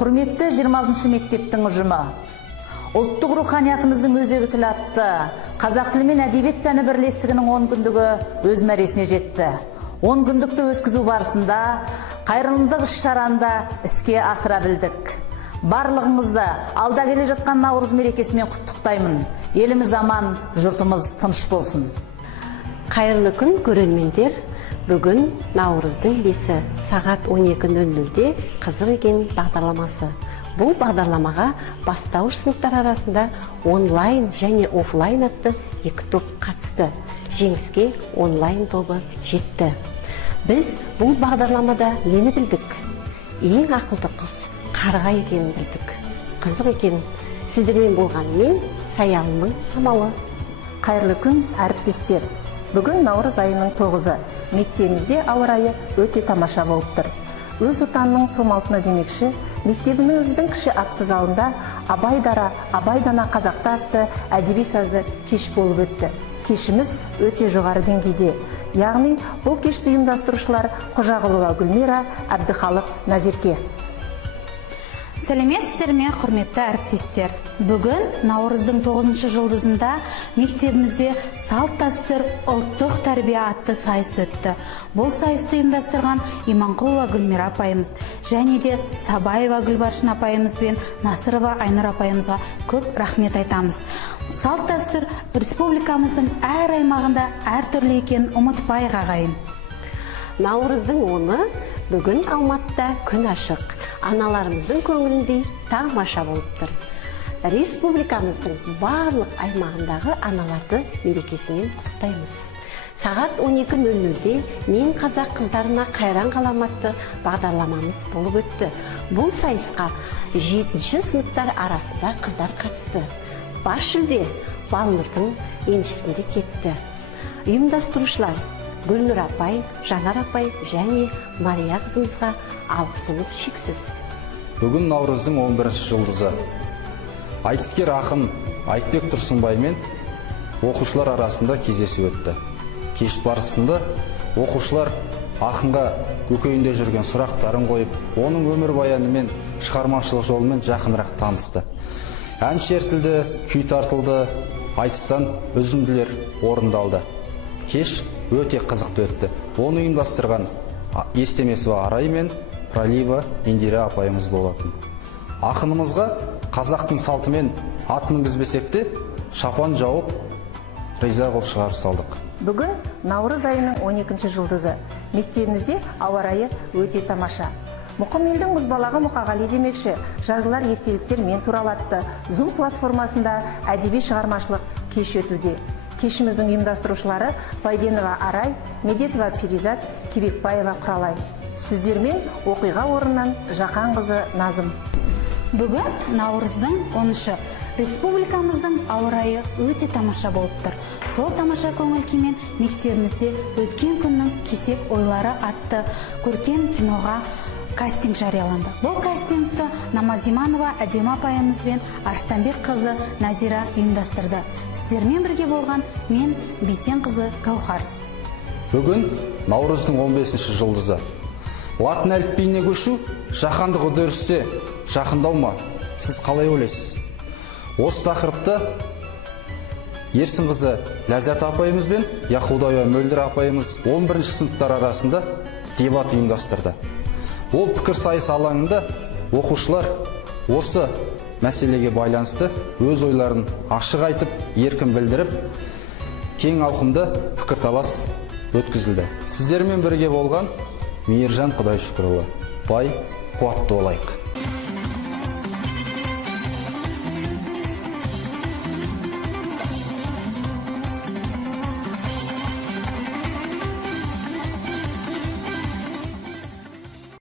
Құрметті 26 мектептің ұжымы, ұлттық руханиятымыздың өзегі тілі атты қазақ тілі мен әдебиет пәні бірлестігінің 10 күндігі өз мәресіне жетті. 10 күндікті өткізу барысында қайырымдылық іс-шараны іске асыра білдік. Барлығыңызды алда келе жатқан Наурыз мерекесімен құттықтаймын. Еліміз аман, жұртымыз тыныш болсын. Қайырлы күн, көрермендер. Бүгін Наурыздың 5-і сағат 12:00-де қызық екен бағдарламасы. Бұл бағдарламаға бастауыш сыныптар арасында онлайн және офлайн атты 2 топ қатысты. Жеңіске онлайн тобы жетті. Біз бұл бағдарламада нені білдік? Ең ақылды қыз қарға екенін білдік. Қызық екен. Сіздермен болған мен Саялының Самалы. Қайырлы күн, әріптестер. Бүгін Наурыз айының 9-ы. Мектебімізде ауа райы өте тамаша болып тұр. Өз отанның сомалтына демекші, мектебіміздің кіші акті залында Абай дара, Абай дана қазақта атты әдеби сазды кеш болып өтті. Кешіміз өте жоғары деңгейде. Яғни бұл кешті ұйымдастырушылар Қожағұлова Гүлмира, Әбдіхалық Назерке. Сәлеметсіздер ме, құрметті әріптестер. Бүгін Наурыздың 9-шы жұлдызында мектебімізде салт дәстүр ұлттық тәрбие атты сайыс өтті. Бұл сайысты ұйымдастырған Иманқұлова Гүлмира апайымыз және де Сабаева Гүлбаршын апайымыз бен Насырова Айнұр апайымызға көп рахмет айтамыз. Салт дәстүр республикамыздың әр аймағында әртүрлі екенін ұмытпайық ағайын. Наурыздың 10-ы бүгін Алматыда күн ашық. Аналарымыздың көңіліндей тамаша болып тұр. Республикамыздың барлық аймағындағы аналарды мерекесімен құттықтаймыз. Сағат 12:00-де мен қазақ қыздарына қайран қалам атты бағдарламамыз болып өтті. Бұл сайысқа 7-ші сыныптар арасында қыздар қатысты. Бас жүлде Балнұрдың еншісінде кетті. Ұйымдастырушылар Гүлнұр апай, Жанар апай және Мария қызымызға алғысымыз шексіз. Бүгін Наурыздың 11-ші жұлдызы. Айтыскер ақын Айтбек Тұрсынбай мен оқушылар арасында кездесу өтті. Кеш барысында оқушылар ақынға көкейінде жүрген сұрақтарын қойып, оның өмір баяны мен шығармашылық жолымен жақынырақ танысты. Ән шертілді, күй тартылды, айтыстан үзінділер орындалды. Кеш өте қызықты өтті. Оны ұйымдастырған Естемесова Арай мен Пролива Индира апайымыз болатын. Ақынымызға қазақтың салтымен ат мінгізбесек те шапан жауып риза қылып шығарып салдық. Бүгін Наурыз айының 12-ші жұлдызы. Мектебімізде ауа райы өте тамаша. Мұқым елдің мұзбалағы Мұқағали демекші жазылар естеліктер мен туралы атты Zoom платформасында әдеби шығармашылық кеш өтуде. Кешіміздің ұйымдастырушылары Байденова Арай, Медетова Перизат, Кебекбаева Құралай. Сіздермен оқиға орнынан Жақанқызы Назым. Бүгін Наурыздың 10-шы. Республикамыздың ауа райы өте тамаша болып тұр. Сол тамаша көңіл күймен мектебімізде өткен күннің кесек ойлары атты көркем киноға кастинг жарияланды. Бұл кастингті Намазиманова Әдема апайымыз бен Арыстанбек қызы Назира ұйымдастырды. Сіздермен бірге болған мен Бейсен қызы Гаухар. Бүгін Наурыздың 15-ші жұлдызы. Латын әліпбиіне көшу жаһандық үдерісте жақындау ма? Сіз қалай ойлайсыз? Осы тақырыпты Ерсін қызы Ләззат апайымыз бен Яхудая Мөлдір апайымыз 11-ші сыныптар арасында дебат ұйымдастырды. Ол пікір сайыс алаңында оқушылар осы мәселеге байланысты өз ойларын ашық айтып, еркін білдіріп, кең ауқымды пікірталас өткізілді. Сіздермен бірге болған Мейіржан Құдайшүкірұлы. Бай, қуатты болайық.